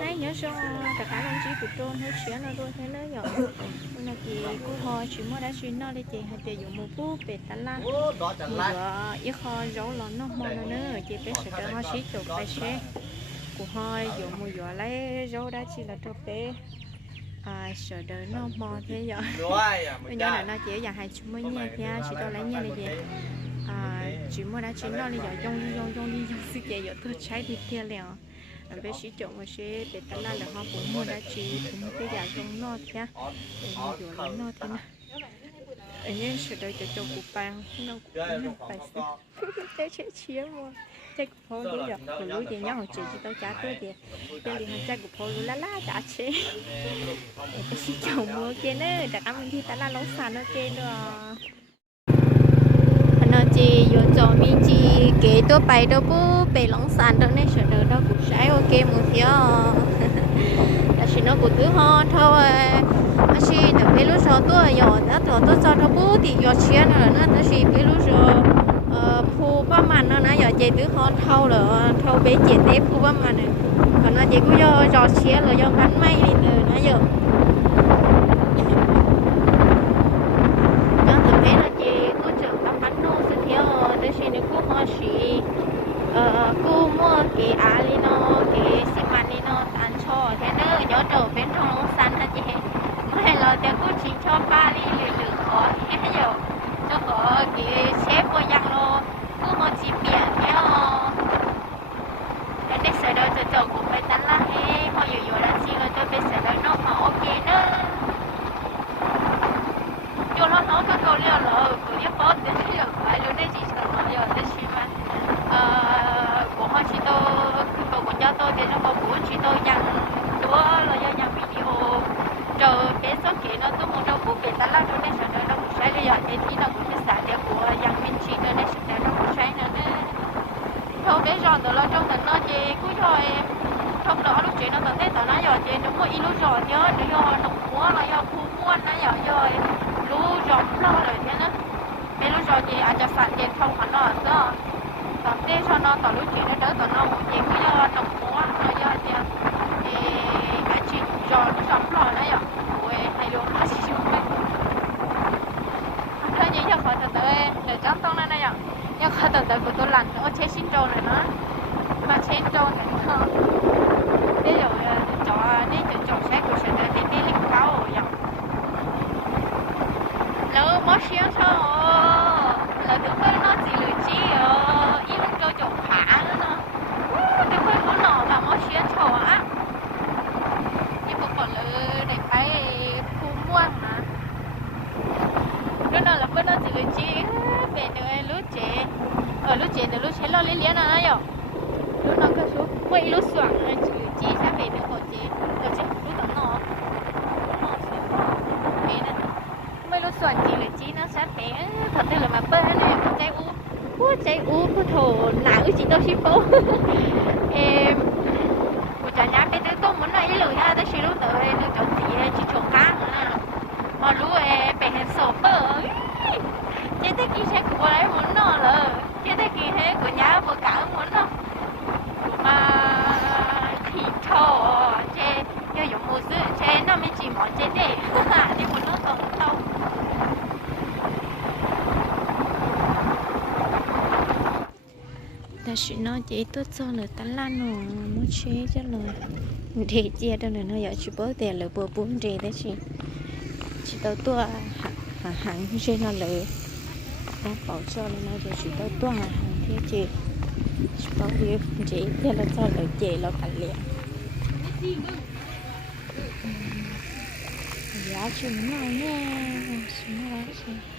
nãy nhớ cho tất cả đồng chí của trôn hết chuyện rồi rồi thế nữa rồi hôm nay thì cô họ chỉ mua đã chuyện nó đi chị hay chị dùng một bút về tán la Ô, đó chẳng một lại giờ ít kho rau lon nó mò nó nữa chị bé sẽ cho họ xí chụp phải xe của họ dùng một giờ lấy rau đã chỉ là cho bé à sợ đợi nó mò thế giờ Rồi, à, bây giờ là nó chỉ là hai chúng mới nha nha chỉ tôi lấy nha đi về à chỉ mua đã chỉ nó đi giờ trong trong trong đi trong sự kiện giờ tôi trái đi theo liền à bé sĩ chọn một xe để tao la là hoa cũng mua đã chỉ cũng cái giờ trong nó nha để mua lấy nó thế nào ở những sẽ đợi cho cho cụ bàn nó cũng phải xem chơi chơi chia mua. Chơi cụ phô đi rồi cụ lúa gì nhau hồi chị chị tao trả tôi thì cho liền hàng chơi cụ phô lúa lá lá trả chế cái sĩ chọn mua kia nữa đặt ăn mình thì tao la lóng sàn nó kia nữa nó chỉ vô cho mình chỉ kế tôi bay đâu bố bay lóng sàn đâu nên sợ đâu đâu cũng sai ok một thiếu là chỉ nó cũng thứ ho thôi. À chỉ là bây lúc sau tôi giờ đã tôi tôi cho nó bố thì giờ chia nữa nó nó chỉ bây lúc sau ờ phu ba màn nó nó giờ chỉ thứ ho thâu rồi, thâu bé chỉ té phu ba màn này. Còn nó chỉ cứ do giờ chia rồi, do bắn may đi nữa nó giờ nó thực tế là chị có trưởng tâm bắn nô sự thiếu để chị nếu cũng mua chị ờ cũng cho sẵn tiền không đó tao thế cho nó tao lúc chuyện nó đỡ tao nó một chị cứ do nó mua nó do chị thì cái chuyện cho nó rồi lo nó giờ ôi hay luôn nó chỉ mấy thế gì cho khỏi từ từ để cho tông nó này giờ nhưng khỏi từ từ của tôi làm nữa chế sinh trâu này nó mà chế trâu này nó thế rồi cho nên cho cho sẽ của sẽ để đi lên cao rồi vậy lỡ mất xíu sao thật sự là mà bơ này một trái u u trái u của thổ nào chỉ đâu ship phố em của cha nhà bên tôi muốn nói lời ha tôi chỉ lúc tới đây được chỗ gì chỉ chỗ cá nữa nè mà lúc em bé hết sổ bơ chế thế kia ta chỉ nói tốt cho nữa tán lan nó muốn chế cho lời để chia cho là nó giờ chỉ bớt tiền là bữa bốn rề đấy chị. Chỉ tao tua hàng hàng hàng trên nó lấy, nó bảo cho nên nó giờ chỉ tao tua hàng thế chị. Chỉ bảo việc chị thế là cho là chị là phải liền giá chúng nó nha chúng nó chị.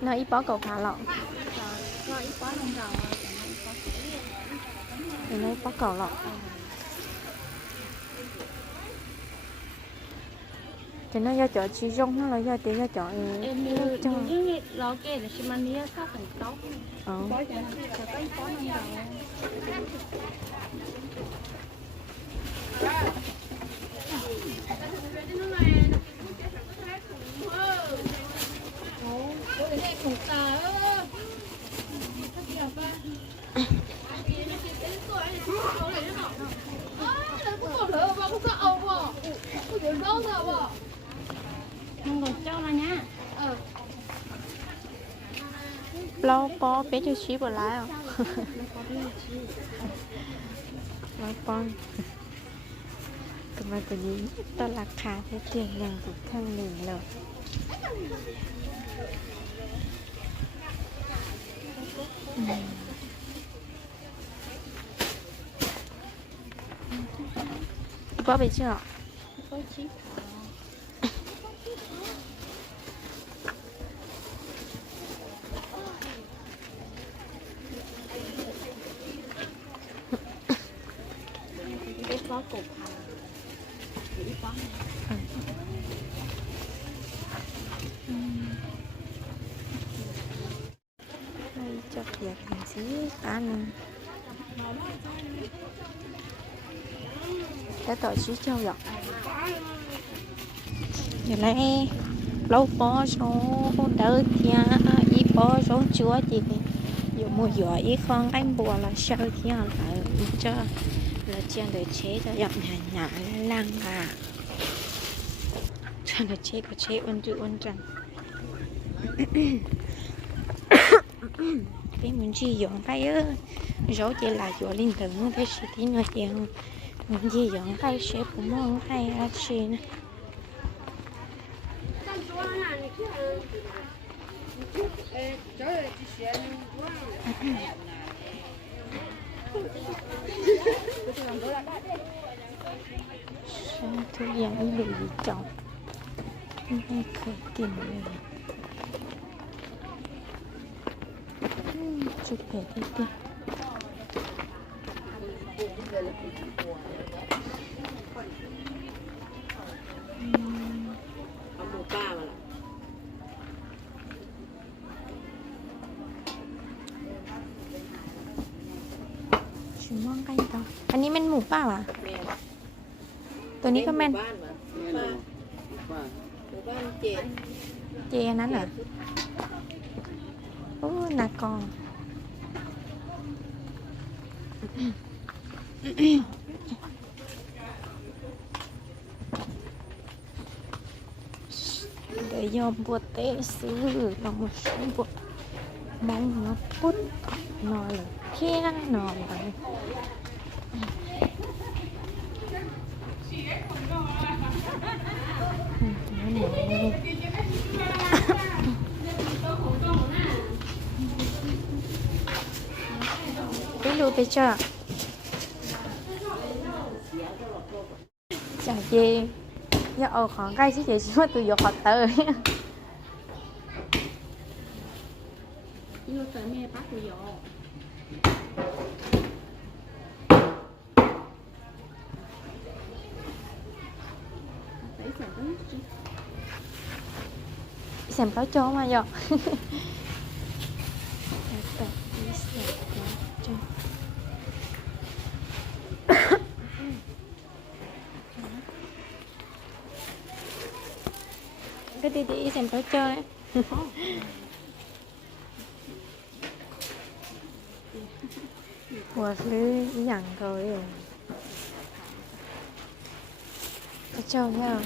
Nó ít bó cầu phá lọ thì nó ít bó cầu lọ thì nó do chợ chi rong nó là do tiền do chợ cho. lo kê là xi măng nia khác thành tóc ờ có cho cho tới có năm đầu Ủa, cái này cục tà không được cho là nha lâu bó bé cho xí bờ lái không lâu bó cái mà cái gì tao là khá thế tiền nàng của thằng mình rồi bó bị chưa có chí cái có cục hành chỉ có Đây cho việc hành xí Đã tội xí châu rồi Giờ này lâu bó số đỡ thia ý bó số chúa chị Dù mua dọa ý con anh bùa là sao thia ý cho Là chiên để chế cho dọn nhà nhà lăng à Cho nó chế có chế ôn chữ ôn trần cái muốn chi dọn phải ơ rổ chỉ là dọn linh tử thế sẽ tí nữa tiền muốn chi dọn phải sẽ cũng muốn cái ra gì nè sao tôi giãn ý chọn? Gì chồng hay khởi tiền rồi chụp về đi đi ชิมมองกันต่ออันนี้เป็นหมูเปล่าอะตัวนี้ก็แม่นบ้านเหรอบ้านหมู่บ้านเจ็ด เจอันนั้นเหรอโอ้หนักกอง yom buat teh sư lòng sống buat mong nó put nó là kia nó là cái lùi bây giờ chẳng gì giờ ở khoảng cái chứ chị chỉ mà từ giờ họ tới mẹ bắt chứ. Xem báo cho mà giờ cái đi đi xem báo cho đấy Ủa thứ nhận rồi rồi Báo cho nha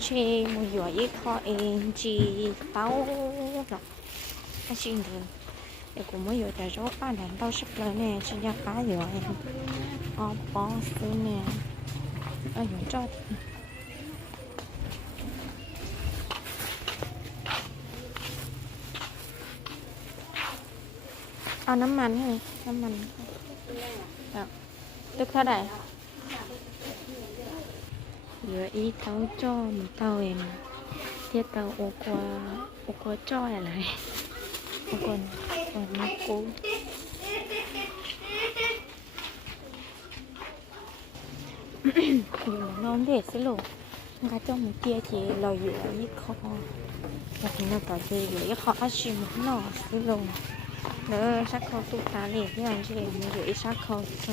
chị một giỏ ít kho em chị tao rồi cái chuyện được để cũng mới vừa tại chỗ ba đàn tao sắp lên nè chị phá giỏ em. O bó sư nè. Ở giỏ cho เอาน้ำมันให้น้ำมันครับตึกเท่าไหร่เหลืออีเต้าจ้อมันเตาเองเทียเตาโอกวาโอกวาจ้ออะไรโอกนโอกนกูคุณน้องเด็กสิลูกกะจ้องมืเตี้ยทีเราอยู่ยี่คออยากกินน้ำต่อทีอยู่ยี่คออาชิมหน่อสิลูก nữa sắc khâu tu tá liền như anh chị mình gửi sắc khâu cho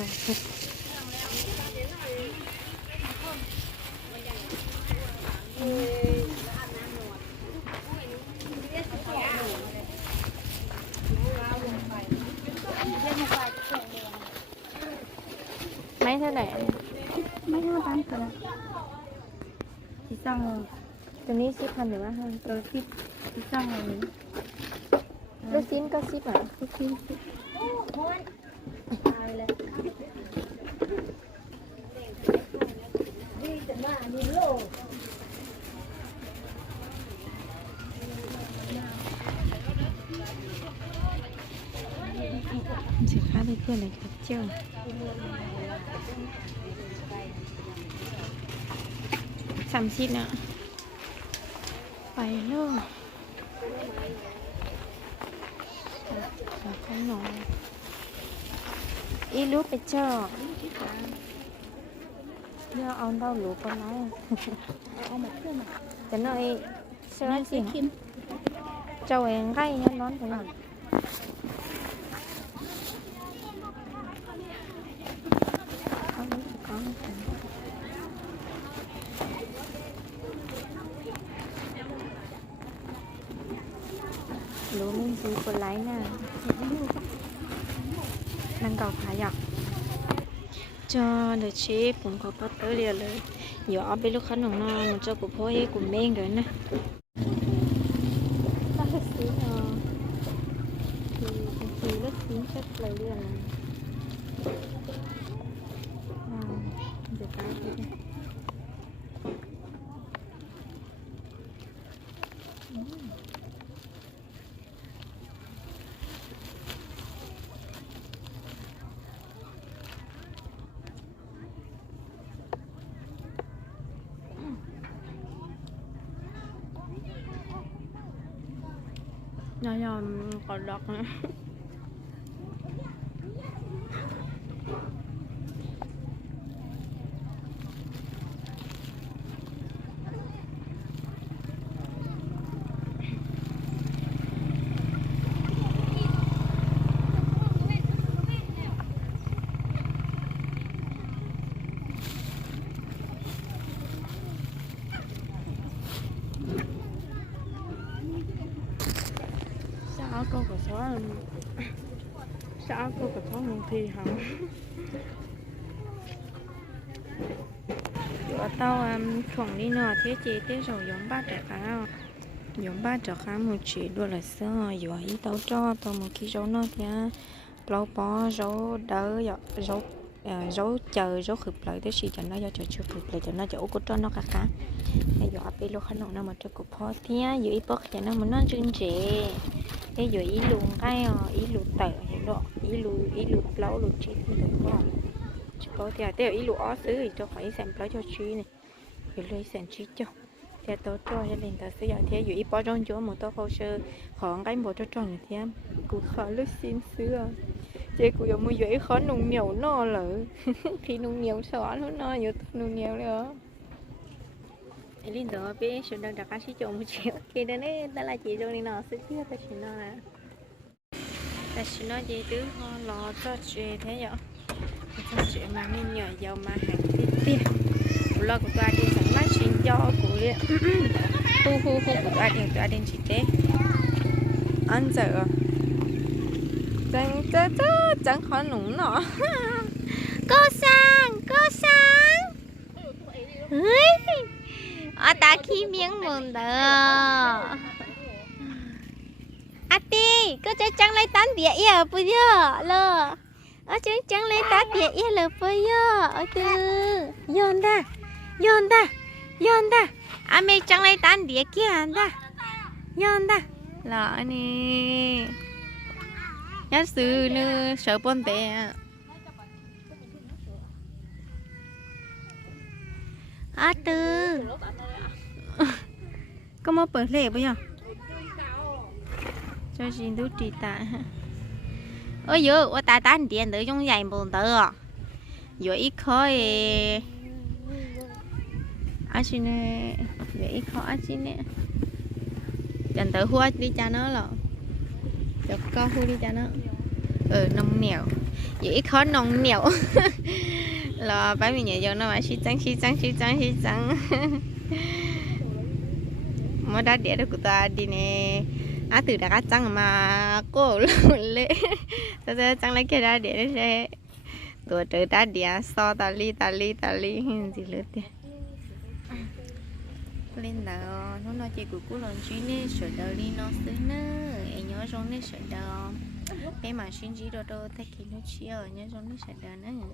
mấy thế này mấy thứ bán cửa chỉ xong rồi từ nãy xếp hình nữa hơn từ xếp chỉ xong rồi ลูกชิ้นก็สิบอะลูกชิ้นตาเลยนี่จะมานีโลสิค้าด้เพื่อนเลยครับเจ้าสามชิ้นอะไปเลย แล้วก็นอนอีลูกไปเจาะเดี๋ยวเอาเต้าหลูก่อนนะเอามาเพื่อนมาจะหน่อยเสื้อสิเจ้าเองใกล้ยันนอนไปหน่อยเอาไว้ก่อนรู้ไม่ซื้อคนไลค์น่ะนั่งเก่าขาหยัก cho được chế cũng có bắt tới liền เลย giờ ở bên lúc khán nồng nó mà cho của phố ấy của mình rồi nè ta hết xí nó thì thì lớp xí chất lời liền à được cái gì Ayan, kalak na. Có sao cô phải xóa, sao cô phải xóa môn thì hả chỗ tao um, khoảng đi nọ thế chị thế rồi giống ba trẻ khá giống ba trẻ khá một chị đua là sơ giờ ý tao cho tao một khi rau nó thì lâu bó rau đỡ rau dấu chờ rau khử lại tới chị cho nó do chờ chưa khử lại cho nó chỗ của cho nó cả cả bây giờ bị lúc khăn nó mà cho cục phó thế. giờ ý bớt cho nó mà nó chương trình thế rồi ý luôn cái ờ, ý luôn tờ hiện đó ý luôn ý luôn lâu luôn chi thì được không chỉ có thì thế ý luôn ó xứ thì cho phải xem lâu cho chi này. Rồi lấy xem chi cho. Thì tôi cho gia đình ta sẽ giờ thế rồi ý bỏ trong chỗ một tôi hồ sơ. Khoảng cái một cho tròn thì em. Cụ khó lúc xin xưa chị cụ giờ mua dễ khó nung nhiều nó lỡ. Khi nung nhiều sợ nó nó nhiều nung nhiều nữa Elin đó bé sự đang đặt cá sĩ chồng một triệu. Kia đây này ta là chị rồi nó sẽ chưa ta chỉ nó là ta chỉ nó gì tứ ho lò cho chị thế vậy cho chị mà nên nhờ giàu mà hàng tiếp tiếp lo của tôi đi sẵn lái xin cho của đi tu hu hu của tôi đi tôi đi chị thế. Ăn giờ chẳng chẳng chẳng chẳng khó núng nọ. Cô sang cô sang à ta khi miếng mồm đó à ti cô cho chẳng lấy tán địa yêu bây giờ lơ à chẳng chẳng lấy tán địa yêu lơ giờ ở từ yon da yon da yon da à mẹ chẳng lấy tán địa kia da yon da là nè. Nhất sư nữ sợ bôn tệ à tư có một bữa lệ bây giờ. Cho xin đút trị tạ ôi dữ ô ta tán điện tử trong dạy bồn tử à? Dữ ít khói à e. xin e, nè dữ ít khói à xin nè dành tử hua đi cha nó lọ. Cho con hua đi cha nó. Ừ nông nèo dữ ít khói nông nèo là bái mình nhớ nó mà, xí trắng xí trắng xí trắng xí trắng mà đã để được của ta đi nè à từ đã cắt trăng mà cô lệ ta sẽ trăng lấy cái đã để đấy tuổi trời đã đẻ so ta li ta li ta li gì lướt đi lên đó nó nói chị của cô lần chín nè sợ đầu đi nó tới nữa em nhớ trong nè sợ đầu em mà xin chỉ đồ đồ thay kỳ nó chia ở nhớ trong nè sợ đầu nữa